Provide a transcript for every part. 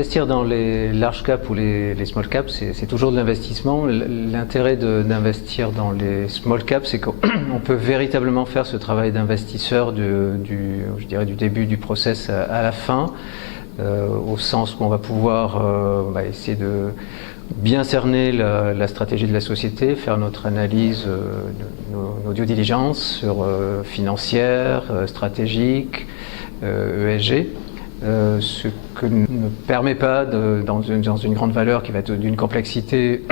Investir dans les large cap ou les small cap, c'est toujours de l'investissement. L'intérêt d'investir dans les small cap, c'est qu'on peut véritablement faire ce travail d'investisseur je dirais du début du process à la fin, au sens où on va pouvoir essayer de bien cerner la stratégie de la société, faire notre analyse, nos due diligence financière, stratégique, ESG. Ce que ne permet pas dans une grande valeur qui va être d'une complexité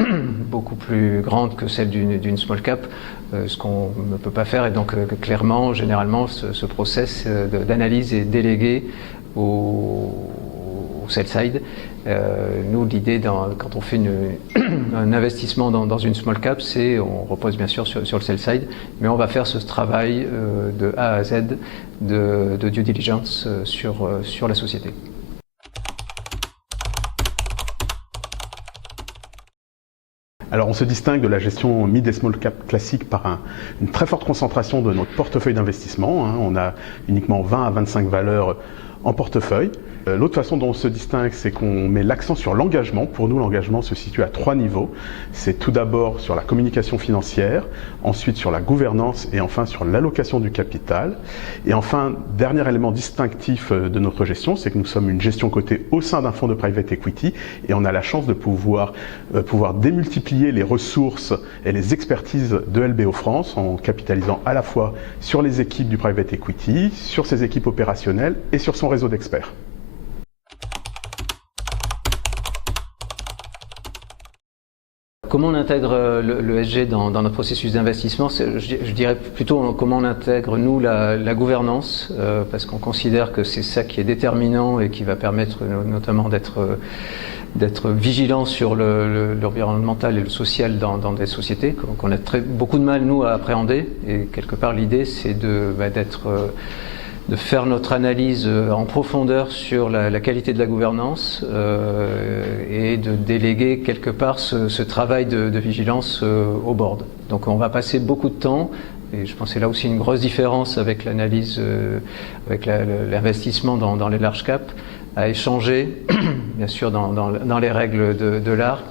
beaucoup plus grande que celle d'une small cap, ce qu'on ne peut pas faire. Et donc clairement, généralement, ce process d'analyse est délégué au sell side. Nous, l'idée quand on fait un investissement dans une small cap, on repose bien sûr sur le sell side, mais on va faire ce travail de A à Z de due diligence sur la société. Alors on se distingue de la gestion mid et small cap classique par une très forte concentration de notre portefeuille d'investissement. On a uniquement 20 à 25 valeurs en portefeuille. L'autre façon dont on se distingue, c'est qu'on met l'accent sur l'engagement. Pour nous, l'engagement se situe à 3 niveaux. C'est tout d'abord sur la communication financière, ensuite sur la gouvernance et enfin sur l'allocation du capital. Et enfin, dernier élément distinctif de notre gestion, c'est que nous sommes une gestion cotée au sein d'un fonds de private equity et on a la chance de pouvoir démultiplier les ressources et les expertises de LBO France en capitalisant à la fois sur les équipes du private equity, sur ses équipes opérationnelles et sur son réseau d'experts. Comment on intègre le ESG dans notre processus d'investissement? Je dirais plutôt comment on intègre, nous, la gouvernance, parce qu'on considère que c'est ça qui est déterminant et qui va permettre notamment d'être vigilant sur l'environnemental et le social dans des sociétés qu'on a beaucoup de mal, nous, à appréhender. Et quelque part, l'idée, c'est de faire notre analyse en profondeur sur la qualité de la gouvernance et de déléguer quelque part ce travail de vigilance au board. Donc on va passer beaucoup de temps, et je pense que c'est là aussi une grosse différence avec l'analyse, avec l'investissement dans les large caps, à échanger, bien sûr dans les règles de l'art,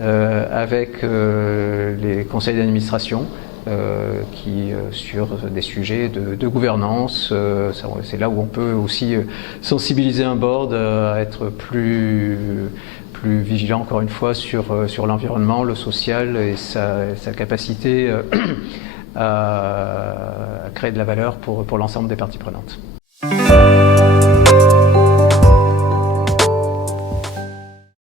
avec les conseils d'administration, sur des sujets de gouvernance. C'est là où on peut aussi sensibiliser un board à être plus vigilant, encore une fois, sur l'environnement, le social et sa capacité à créer de la valeur pour l'ensemble des parties prenantes.